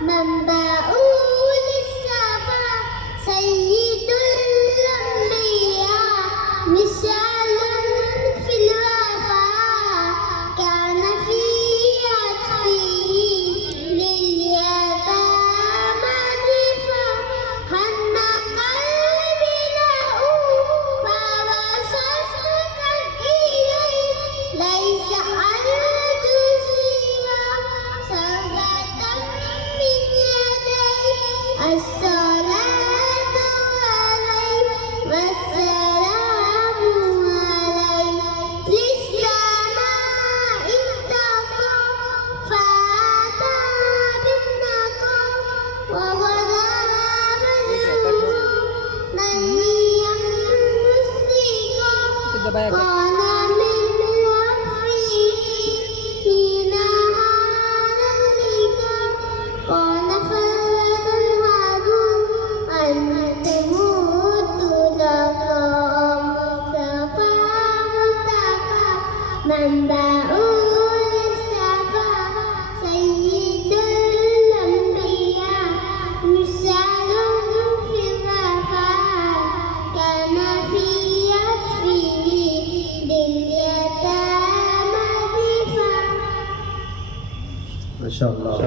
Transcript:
منبع للصفا سيد الأنبياء مثال في الوفاء كان في عطفه لليتامى دفاع هن قلبي له فهو صدقا إليه ليس أرجو سوى صحبة من يديه الصلاة عليه والسلام عليه للسماء انتقى فأتى بالنقى وغدا مزهورا نيا مصدقا قال من وفيه حين هان اللقاء قال فلتنهض أن تموت لقاء مصطفى منبع للصفا سيد الأنبياء مثال في الوفاء كان في عطفه لليتامى دفاع. ما شاء الله.